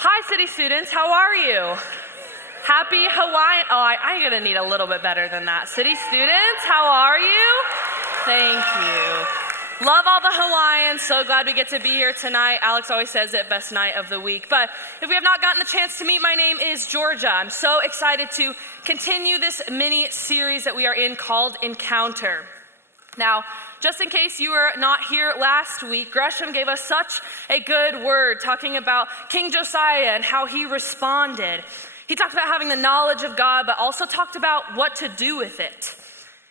Hi, City students, how are you? Happy Hawaiian, I'm gonna need a little bit better than that. City students, how are you? Thank you. Love all the Hawaiians, so glad we get to be here tonight. Alex always says it, best night of the week. But if we have not gotten the chance to meet, my name is Jorja. I'm so excited to continue this mini series that we are in called Encounter. Now, just in case you were not here last week, Gresham gave us such a good word talking about King Josiah and how he responded. He talked about having the knowledge of God, but also talked about what to do with it.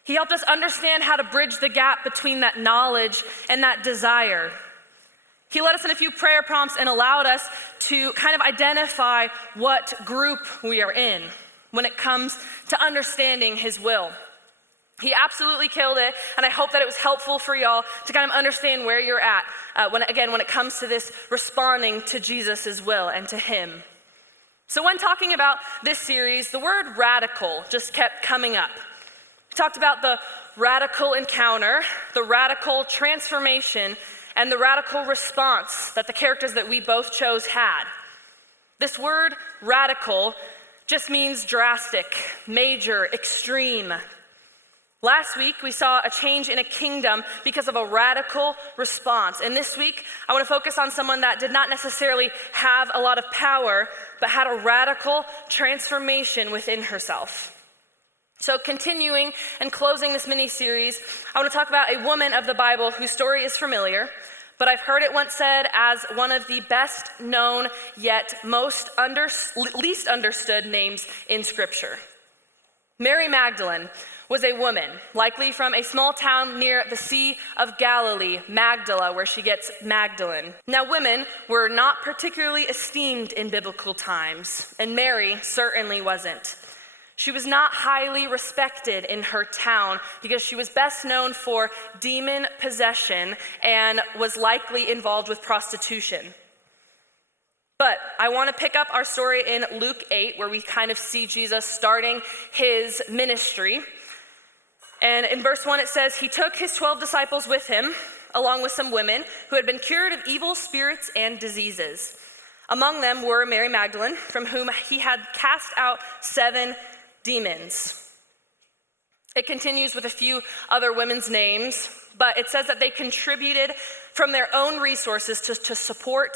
He helped us understand how to bridge the gap between that knowledge and that desire. He led us in a few prayer prompts and allowed us to kind of identify what group we are in when it comes to understanding his will. He absolutely killed it, and I hope that it was helpful for y'all to kind of understand where you're at when it comes to this responding to Jesus' will and to him. So when talking about this series, the word radical just kept coming up. We talked about the radical encounter, the radical transformation, and the radical response that the characters that we both chose had. This word radical just means drastic, major, extreme. Last week, we saw a change in a kingdom because of a radical response. And this week, I want to focus on someone that did not necessarily have a lot of power, but had a radical transformation within herself. So continuing and closing this mini-series, I want to talk about a woman of the Bible whose story is familiar, but I've heard it once said as one of the best known yet least understood names in Scripture. Mary Magdalene was a woman, likely from a small town near the Sea of Galilee, Magdala, where she gets Magdalene. Now, women were not particularly esteemed in biblical times, and Mary certainly wasn't. She was not highly respected in her town because she was best known for demon possession and was likely involved with prostitution. But I want to pick up our story in Luke 8, where we kind of see Jesus starting his ministry. And in verse 1 it says, he took his 12 disciples with him, along with some women who had been cured of evil spirits and diseases. Among them were Mary Magdalene, from whom he had cast out 7 demons. It continues with a few other women's names, but it says that they contributed from their own resources to support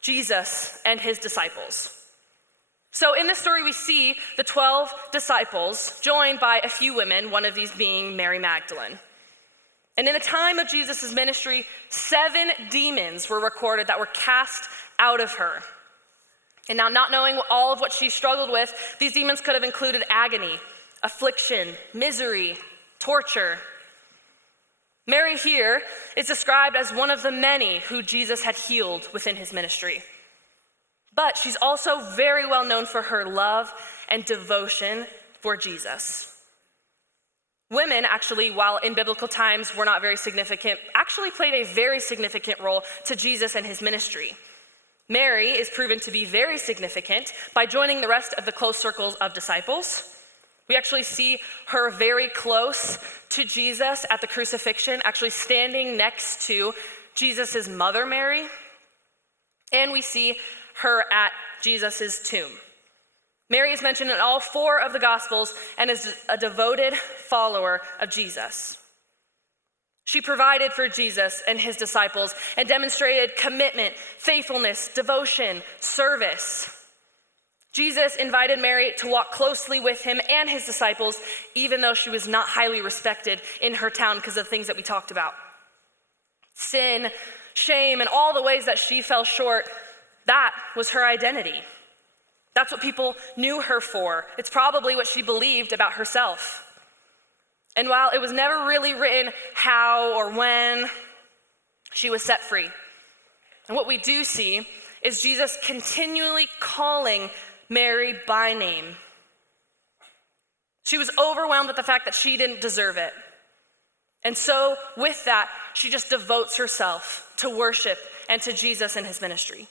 Jesus and his disciples. So in this story, we see the 12 disciples joined by a few women, one of these being Mary Magdalene. And in the time of Jesus' ministry, 7 demons were recorded that were cast out of her. And now, not knowing all of what she struggled with, these demons could have included agony, affliction, misery, torture. Mary here is described as one of the many who Jesus had healed within his ministry. But she's also very well known for her love and devotion for Jesus. Women, actually, while in biblical times were not very significant, actually played a very significant role to Jesus and his ministry. Mary is proven to be very significant by joining the rest of the close circles of disciples. We actually see her very close to Jesus at the crucifixion, actually standing next to Jesus' mother, Mary. And we see her at Jesus' tomb. Mary is mentioned in all 4 of the Gospels and is a devoted follower of Jesus. She provided for Jesus and his disciples and demonstrated commitment, faithfulness, devotion, service. Jesus invited Mary to walk closely with him and his disciples, even though she was not highly respected in her town because of things that we talked about. Sin, shame, and all the ways that she fell short, that was her identity. That's what people knew her for. It's probably what she believed about herself. And while it was never really written how or when, she was set free. And what we do see is Jesus continually calling Mary by name. She was overwhelmed at the fact that she didn't deserve it. And so with that, she just devotes herself to worship and to Jesus and his ministry.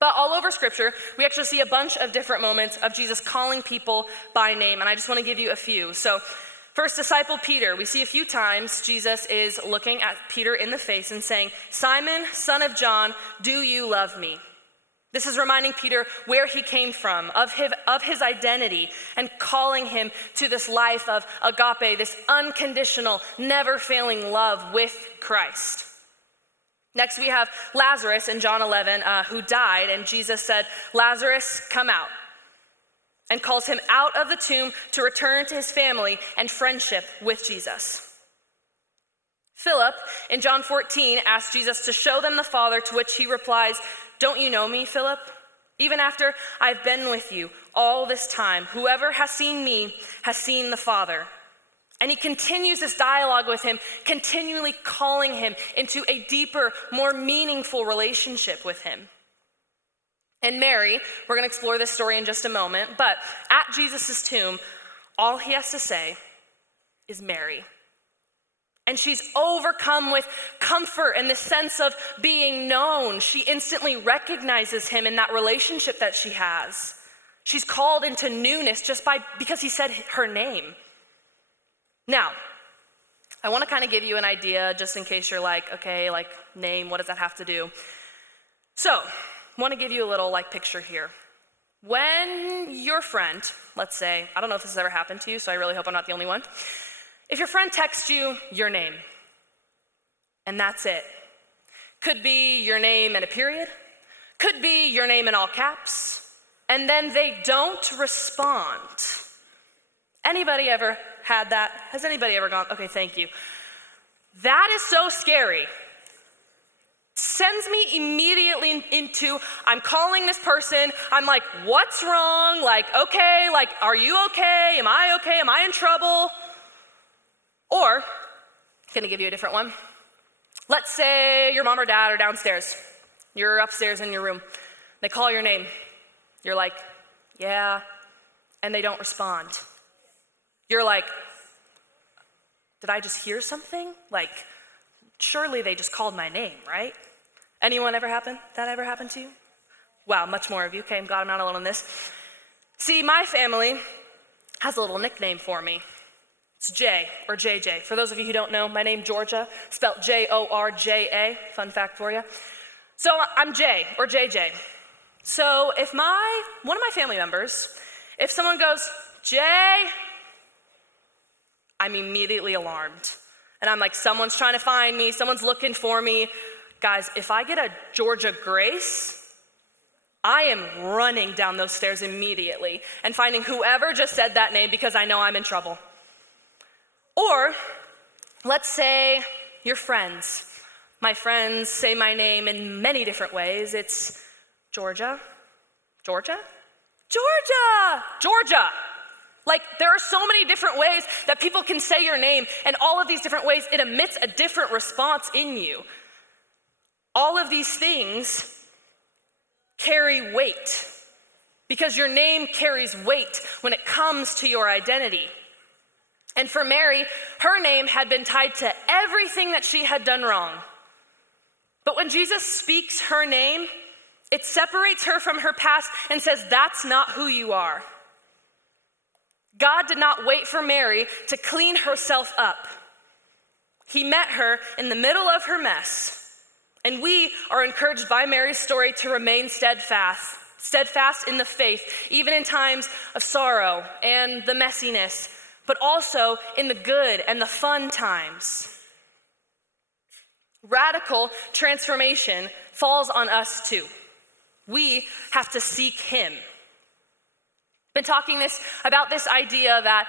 But all over Scripture, we actually see a bunch of different moments of Jesus calling people by name, and I just want to give you a few. So first, disciple Peter. We see a few times Jesus is looking at Peter in the face and saying, "Simon, son of John, do you love me?" This is reminding Peter where he came from, of his identity, and calling him to this life of agape, this unconditional, never-failing love with Christ. Next, we have Lazarus in John 11, who died, and Jesus said, "Lazarus, come out," and calls him out of the tomb to return to his family and friendship with Jesus. Philip, in John 14, asked Jesus to show them the Father, to which he replies, "Don't you know me, Philip? Even after I've been with you all this time, whoever has seen me has seen the Father." And he continues this dialogue with him, continually calling him into a deeper, more meaningful relationship with him. And Mary, we're going to explore this story in just a moment, but at Jesus' tomb, all he has to say is Mary. And she's overcome with comfort and the sense of being known. She instantly recognizes him in that relationship that she has. She's called into newness because he said her name. Now, I want to kind of give you an idea just in case you're like, okay, like name, what does that have to do? So, I want to give you a little picture here. When your friend, let's say, I don't know if this has ever happened to you, so I really hope I'm not the only one. If your friend texts you your name, and that's it. Could be your name and a period. Could be your name in all caps. And then they don't respond. Anybody ever had that? Has anybody ever gone, okay, thank you. That is so scary. Sends me immediately into, I'm calling this person. I'm like, what's wrong? Okay, are you okay? Am I okay? Am I in trouble? Or, I'm gonna give you a different one. Let's say your mom or dad are downstairs. You're upstairs in your room. They call your name. You're like, yeah, and they don't respond. You're like, did I just hear something? Surely they just called my name, right? Anyone ever happen? That ever happened to you? Wow, much more of you. Okay, I'm glad I'm not alone in this. See, my family has a little nickname for me. It's Jay, or JJ. For those of you who don't know, my name Jorja, spelled Jorja. Fun fact for you. So I'm Jay, or JJ. So if one of my family members, if someone goes, Jay, I'm immediately alarmed. And I'm like, someone's trying to find me, someone's looking for me. Guys, if I get a Georgia Grace, I am running down those stairs immediately and finding whoever just said that name because I know I'm in trouble. Or, let's say your friends. My friends say my name in many different ways. It's Jorja. Georgia? Georgia! Georgia! There are so many different ways that people can say your name, and all of these different ways, it emits a different response in you. All of these things carry weight because your name carries weight when it comes to your identity. And for Mary, her name had been tied to everything that she had done wrong. But when Jesus speaks her name, it separates her from her past and says, that's not who you are. God did not wait for Mary to clean herself up. He met her in the middle of her mess. And we are encouraged by Mary's story to remain steadfast in the faith, even in times of sorrow and the messiness, but also in the good and the fun times. Radical transformation falls on us too. We have to seek him. Been talking about this idea that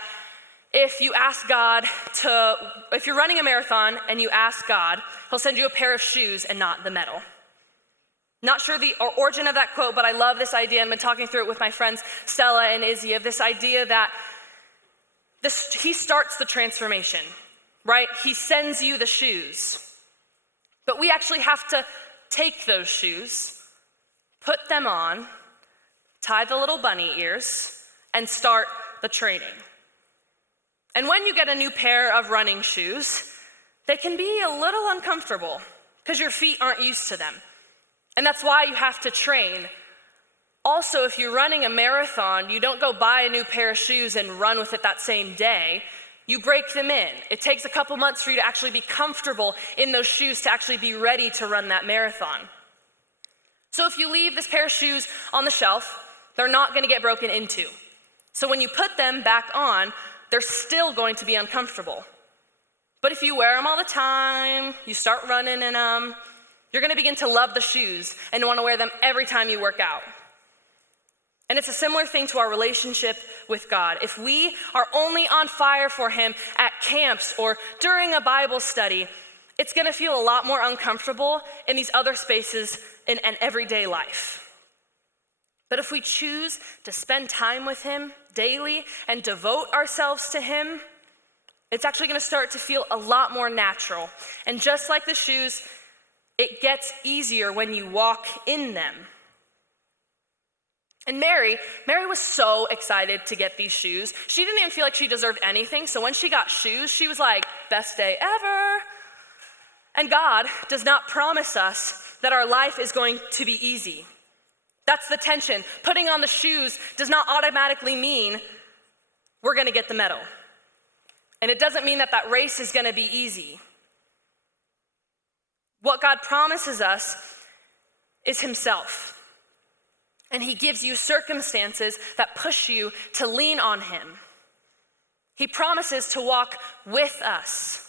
if you're running a marathon and you ask God, he'll send you a pair of shoes and not the medal. Not sure the origin of that quote, but I love this idea. I've been talking through it with my friends Stella and Izzy of this idea that he starts the transformation, right? He sends you the shoes. But we actually have to take those shoes, put them on, tie the little bunny ears, and start the training. And when you get a new pair of running shoes, they can be a little uncomfortable because your feet aren't used to them. And that's why you have to train. Also, if you're running a marathon, you don't go buy a new pair of shoes and run with it that same day. You break them in. It takes a couple months for you to actually be comfortable in those shoes to actually be ready to run that marathon. So if you leave this pair of shoes on the shelf, they're not going to get broken into. So when you put them back on, they're still going to be uncomfortable. But if you wear them all the time, you start running in them, you're going to begin to love the shoes and want to wear them every time you work out. And it's a similar thing to our relationship with God. If we are only on fire for him at camps or during a Bible study, it's going to feel a lot more uncomfortable in these other spaces in an everyday life. But if we choose to spend time with him daily and devote ourselves to him, it's actually going to start to feel a lot more natural. And just like the shoes, it gets easier when you walk in them. And Mary was so excited to get these shoes. She didn't even feel like she deserved anything. So when she got shoes, she was like, best day ever. And God does not promise us that our life is going to be easy. That's the tension. Putting on the shoes does not automatically mean we're going to get the medal. And it doesn't mean that that race is going to be easy. What God promises us is himself. And he gives you circumstances that push you to lean on him. He promises to walk with us.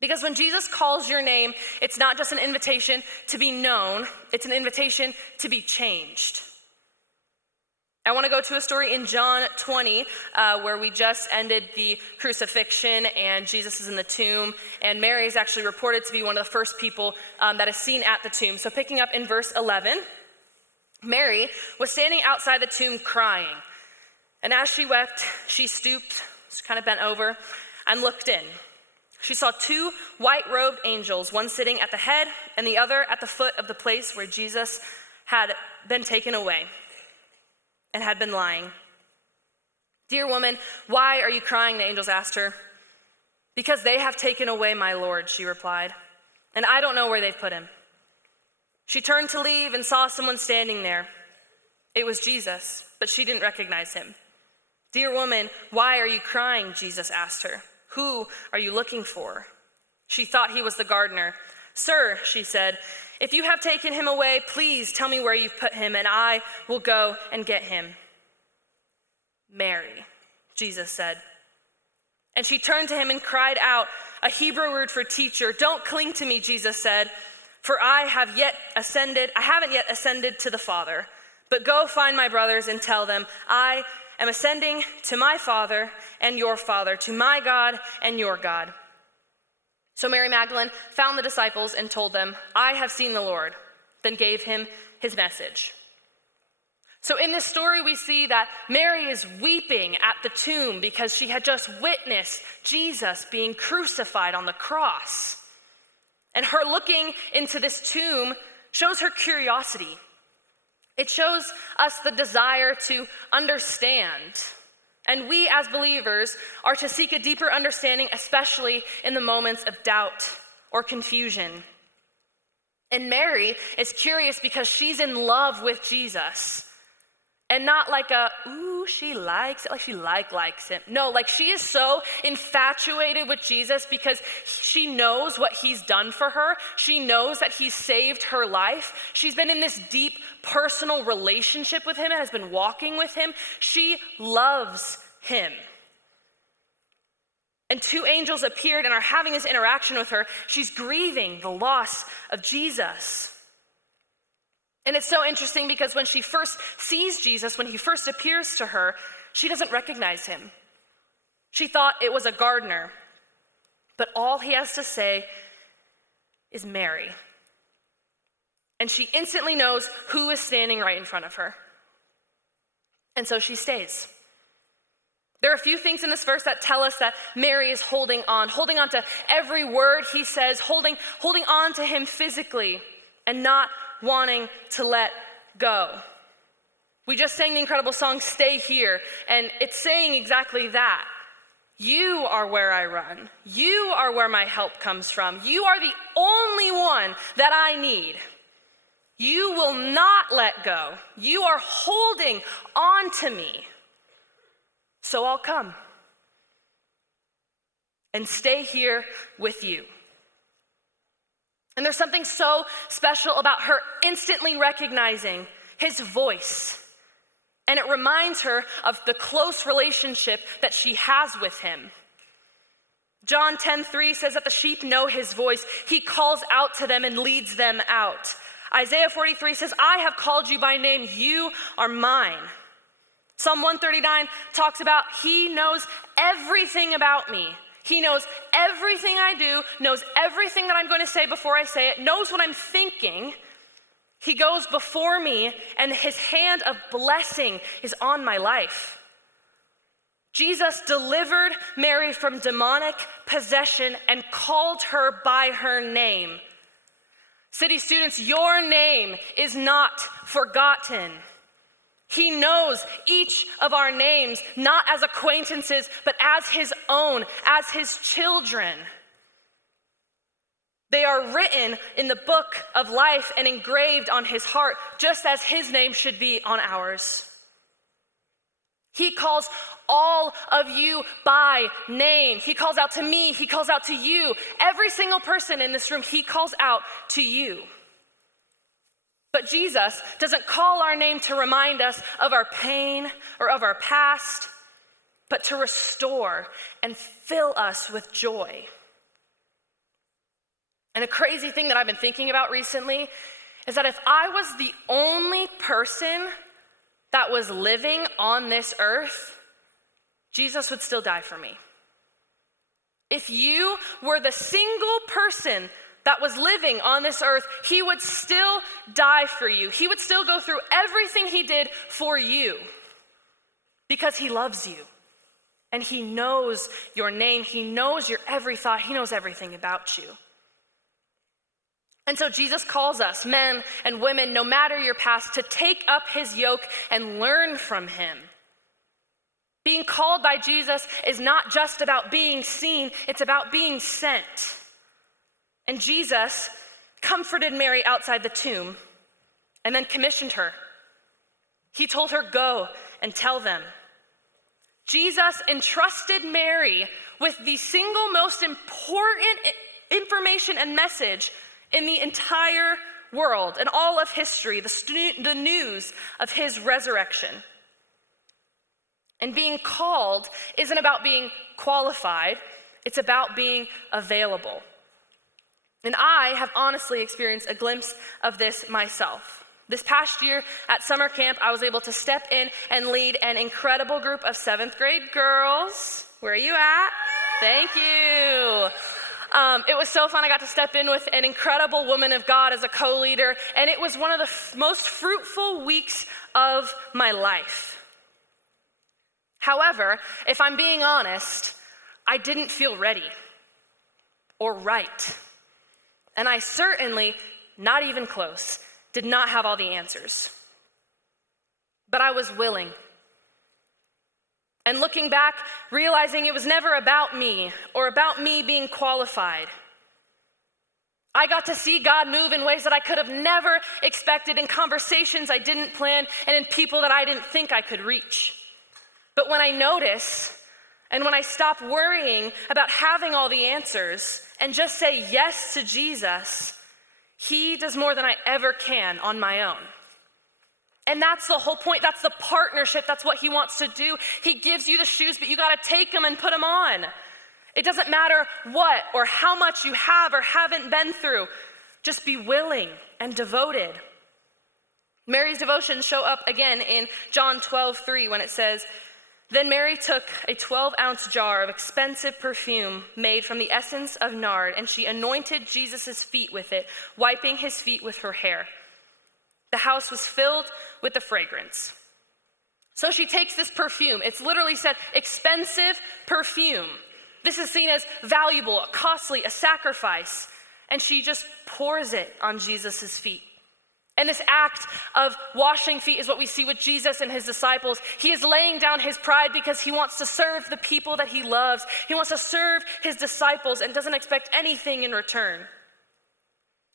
Because when Jesus calls your name, it's not just an invitation to be known, it's an invitation to be changed. I want to go to a story in John 20, where we just ended the crucifixion, and Jesus is in the tomb, and Mary is actually reported to be one of the first people that is seen at the tomb. So picking up in verse 11, Mary was standing outside the tomb crying, and as she wept, she stooped, kind of bent over, and looked in. She saw two white-robed angels, one sitting at the head and the other at the foot of the place where Jesus had been taken away and had been lying. "Dear woman, why are you crying?" the angels asked her. "Because they have taken away my Lord," she replied, "and I don't know where they've put him." She turned to leave and saw someone standing there. It was Jesus, but she didn't recognize him. "Dear woman, why are you crying?" Jesus asked her. "Who are you looking for?" She thought he was the gardener. "Sir," she said, "if you have taken him away, please tell me where you've put him, and I will go and get him." "Mary," Jesus said. And she turned to him and cried out, a Hebrew word for teacher. "Don't cling to me," Jesus said, "for I haven't yet ascended to the Father. But go find my brothers and tell them, I am ascending to my Father and your Father, to my God and your God." So Mary Magdalene found the disciples and told them, "I have seen the Lord," then gave him his message. So in this story, we see that Mary is weeping at the tomb because she had just witnessed Jesus being crucified on the cross. And her looking into this tomb shows her curiosity. It shows us the desire to understand. And we as believers are to seek a deeper understanding, especially in the moments of doubt or confusion. And Mary is curious because she's in love with Jesus. And not like she likes it, like she likes him. No, like she is so infatuated with Jesus because she knows what he's done for her. She knows that he's saved her life. She's been in this deep personal relationship with him and has been walking with him. She loves him. And two angels appeared and are having this interaction with her. She's grieving the loss of Jesus. And it's so interesting because when she first sees Jesus, when he first appears to her, she doesn't recognize him. She thought it was a gardener. But all he has to say is Mary. And she instantly knows who is standing right in front of her. And so she stays. There are a few things in this verse that tell us that Mary is holding on to every word he says, holding on to him physically and not wanting to let go. We just sang the incredible song, "Stay Here," and it's saying exactly that. You are where I run. You are where my help comes from. You are the only one that I need. You will not let go. You are holding on to me. So I'll come and stay here with you. And there's something so special about her instantly recognizing his voice. And it reminds her of the close relationship that she has with him. John 10:3 says that the sheep know his voice. He calls out to them and leads them out. Isaiah 43 says, I have called you by name. You are mine. Psalm 139 talks about he knows everything about me. He knows everything I do, knows everything that I'm going to say before I say it, knows what I'm thinking. He goes before me, and his hand of blessing is on my life. Jesus delivered Mary from demonic possession and called her by her name. City students, your name is not forgotten. He knows each of our names, not as acquaintances, but as his own, as his children. They are written in the book of life and engraved on his heart, just as his name should be on ours. He calls all of you by name. He calls out to me. He calls out to you. Every single person in this room, he calls out to you. But Jesus doesn't call our name to remind us of our pain or of our past, but to restore and fill us with joy. And a crazy thing that I've been thinking about recently is that if I was the only person that was living on this earth, Jesus would still die for me. If you were the single person that was living on this earth, he would still die for you. He would still go through everything he did for you because he loves you and he knows your name. He knows your every thought. He knows everything about you. And so Jesus calls us, men and women, no matter your past, to take up his yoke and learn from him. Being called by Jesus is not just about being seen, it's about being sent. And Jesus comforted Mary outside the tomb and then commissioned her. He told her, go and tell them. Jesus entrusted Mary with the single most important information and message in the entire world and all of history, the news of his resurrection. And being called isn't about being qualified, it's about being available. And I have honestly experienced a glimpse of this myself. This past year at summer camp, I was able to step in and lead an incredible group of 7th grade girls. Where are you at? Thank you. It was so fun. I got to step in with an incredible woman of God as a co-leader, and it was one of the most fruitful weeks of my life. However, if I'm being honest, I didn't feel ready or right. And I certainly, not even close, did not have all the answers. But I was willing. And looking back, realizing it was never about me or about me being qualified. I got to see God move in ways that I could have never expected, in conversations I didn't plan, and in people that I didn't think I could reach. But when I notice, and when I stop worrying about having all the answers and just say yes to Jesus, he does more than I ever can on my own. And that's the whole point. That's the partnership. That's what he wants to do. He gives you the shoes, but you got to take them and put them on. It doesn't matter what or how much you have or haven't been through. Just be willing and devoted. Mary's devotions show up again in John 12:3 when it says, then Mary took a 12-ounce jar of expensive perfume made from the essence of nard, and she anointed Jesus' feet with it, wiping his feet with her hair. The house was filled with the fragrance. So she takes this perfume. It's literally said expensive perfume. This is seen as valuable, costly, a sacrifice. And she just pours it on Jesus' feet. And this act of washing feet is what we see with Jesus and his disciples. He is laying down his pride because he wants to serve the people that he loves. He wants to serve his disciples and doesn't expect anything in return.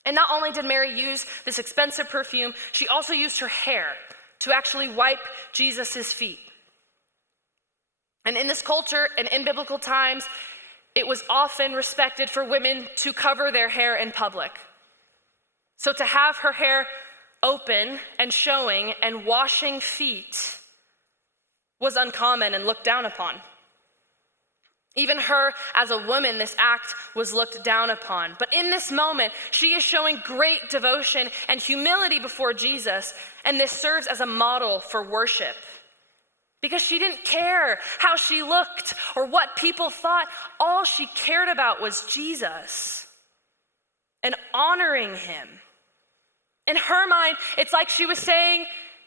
And not only did Mary use this expensive perfume, she also used her hair to actually wipe Jesus' feet. And in this culture and in biblical times, it was often respected for women to cover their hair in public. So to have her hair open and showing and washing feet was uncommon and looked down upon. Even her as a woman, this act was looked down upon. But in this moment, she is showing great devotion and humility before Jesus, and this serves as a model for worship. Because she didn't care how she looked or what people thought. All she cared about was Jesus and honoring him. In her mind, it's like she was saying,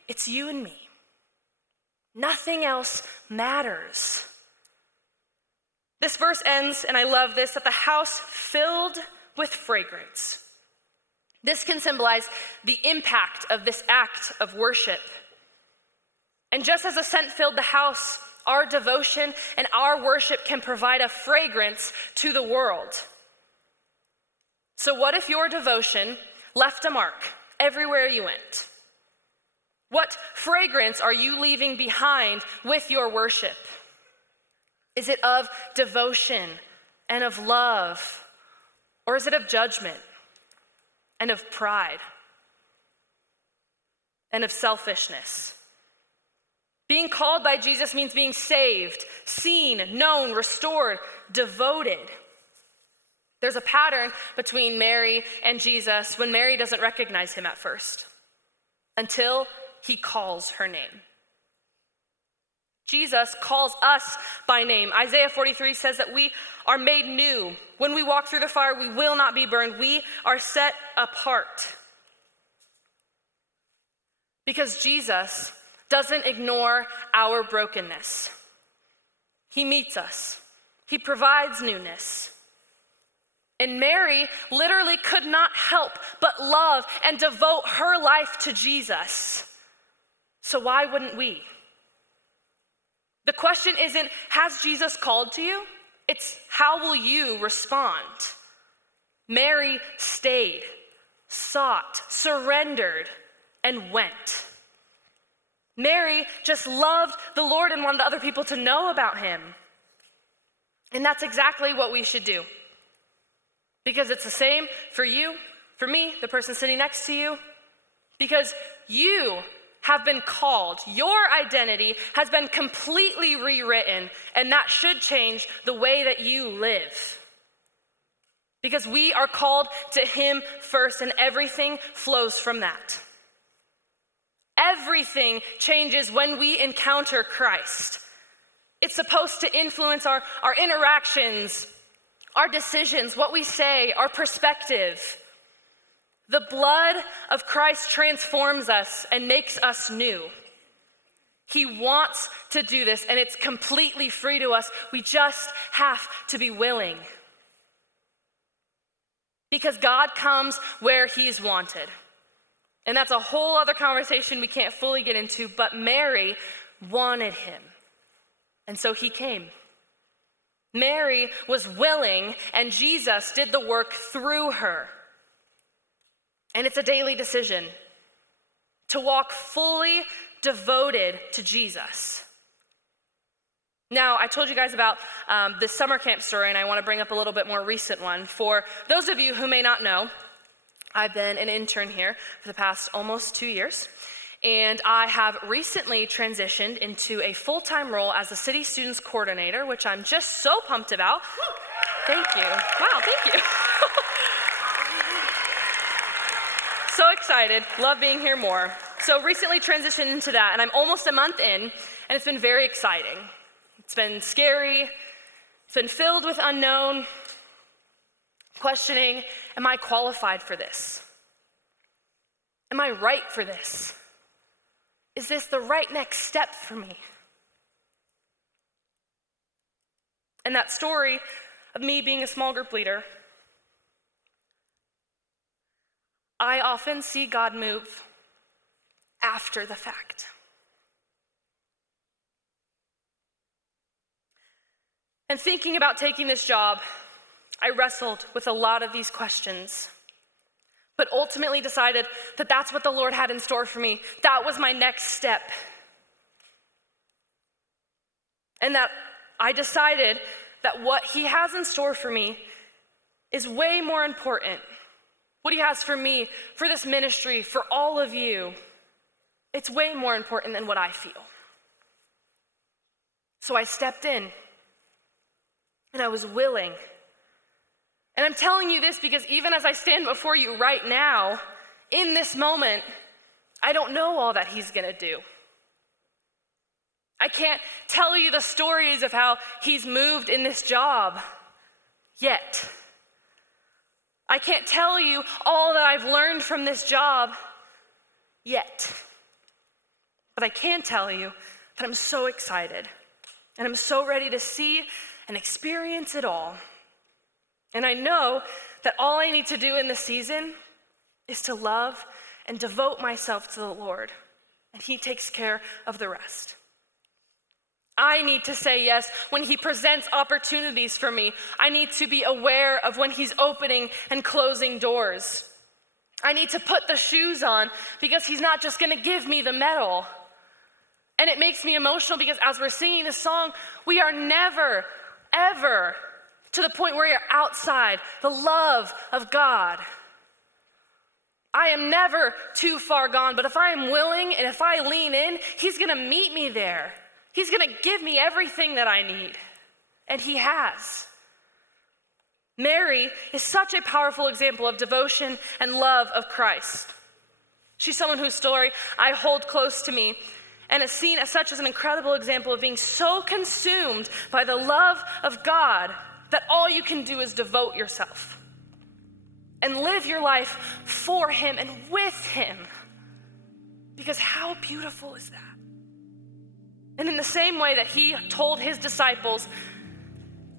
it's you and me. Nothing else matters. This verse ends, and I love this, that the house filled with fragrance. This can symbolize the impact of this act of worship. And just as the scent filled the house, our devotion and our worship can provide a fragrance to the world. So what if your devotion left a mark everywhere you went? What fragrance are you leaving behind with your worship? Is it of devotion and of love? Or is it of judgment and of pride and of selfishness? Being called by Jesus means being saved, seen, known, restored, devoted. There's a pattern between Mary and Jesus when Mary doesn't recognize him at first, until he calls her name. Jesus calls us by name. Isaiah 43 says that we are made new. When we walk through the fire, we will not be burned. We are set apart. Because Jesus doesn't ignore our brokenness. He meets us. He provides newness. And Mary literally could not help but love and devote her life to Jesus. So why wouldn't we? The question isn't, has Jesus called to you? It's, how will you respond? Mary stayed, sought, surrendered, and went. Mary just loved the Lord and wanted other people to know about him. And that's exactly what we should do. Because it's the same for you, for me, the person sitting next to you. Because you have been called. Your identity has been completely rewritten, and that should change the way that you live. Because we are called to him first, and everything flows from that. Everything changes when we encounter Christ. It's supposed to influence our interactions, our decisions, what we say, our perspective. The blood of Christ transforms us and makes us new. He wants to do this, and it's completely free to us. We just have to be willing. Because God comes where he's wanted. And that's a whole other conversation we can't fully get into, but Mary wanted him. And so he came. Mary was willing, and Jesus did the work through her. And it's a daily decision to walk fully devoted to Jesus. Now, I told you guys about this summer camp story, and I want to bring up a little bit more recent one. For those of you who may not know, I've been an intern here for the past almost 2 years, and I have recently transitioned into a full-time role as a city students coordinator, which I'm just so pumped about. Thank you. Wow, thank you. So excited, love being here more. So recently transitioned into that, and I'm almost a month in, and it's been very exciting. It's been scary, it's been filled with unknown, questioning, am I qualified for this? Am I right for this? Is this the right next step for me? And that story of me being a small group leader, I often see God move after the fact. And thinking about taking this job, I wrestled with a lot of these questions, but ultimately decided that that's what the Lord had in store for me. That was my next step. And that I decided that what he has in store for me is way more important, what he has for me, for this ministry, for all of you, it's way more important than what I feel. So I stepped in, and I was willing. And I'm telling you this because even as I stand before you right now, in this moment, I don't know all that he's gonna do. I can't tell you the stories of how he's moved in this job yet. I can't tell you all that I've learned from this job yet. But I can tell you that I'm so excited and I'm so ready to see and experience it all. And I know that all I need to do in this season is to love and devote myself to the Lord, and he takes care of the rest. I need to say yes when he presents opportunities for me. I need to be aware of when he's opening and closing doors. I need to put the shoes on because he's not just gonna give me the medal. And it makes me emotional because as we're singing this song, we are never, ever to the point where you're outside the love of God. I am never too far gone, but if I am willing and if I lean in, he's gonna meet me there. He's gonna give me everything that I need, and he has. Mary is such a powerful example of devotion and love of Christ. She's someone whose story I hold close to me and is seen as such as an incredible example of being so consumed by the love of God that all you can do is devote yourself and live your life for him and with him. Because how beautiful is that? And in the same way that he told his disciples,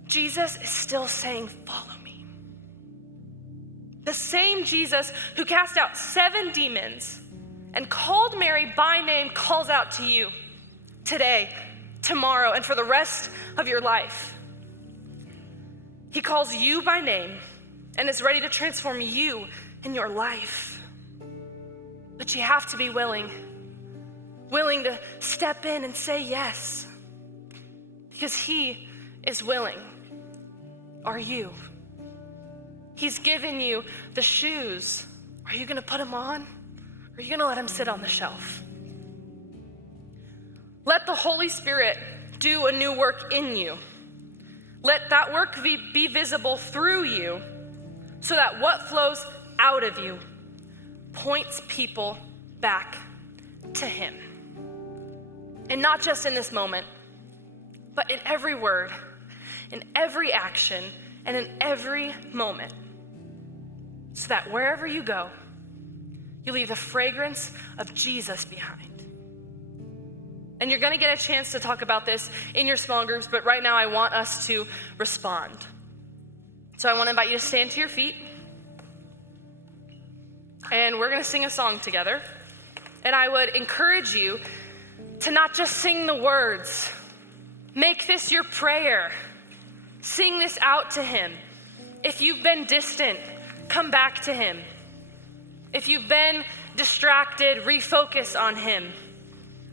Jesus is still saying, follow me. The same Jesus who cast out 7 demons and called Mary by name calls out to you today, tomorrow, and for the rest of your life. He calls you by name and is ready to transform you in your life. But you have to be willing to step in and say yes, because he is willing. Are you? He's given you the shoes. Are you gonna put them on? Or are you gonna let them sit on the shelf? Let the Holy Spirit do a new work in you. Let that work be visible through you so that what flows out of you points people back to him. And not just in this moment, but in every word, in every action, and in every moment. So that wherever you go, you leave the fragrance of Jesus behind. And you're gonna get a chance to talk about this in your small groups, but right now I want us to respond. So I wanna invite you to stand to your feet, and we're gonna sing a song together. And I would encourage you to not just sing the words. Make this your prayer. Sing this out to him. If you've been distant, come back to him. If you've been distracted, refocus on him.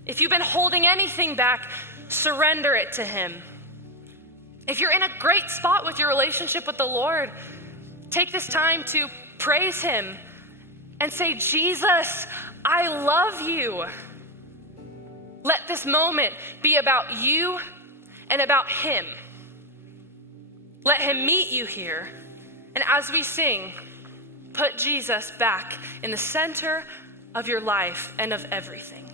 If you've been holding anything back, surrender it to him. If you're in a great spot with your relationship with the Lord, take this time to praise him and say, Jesus, I love you. Let this moment be about you and about him. Let him meet you here. And as we sing, put Jesus back in the center of your life and of everything.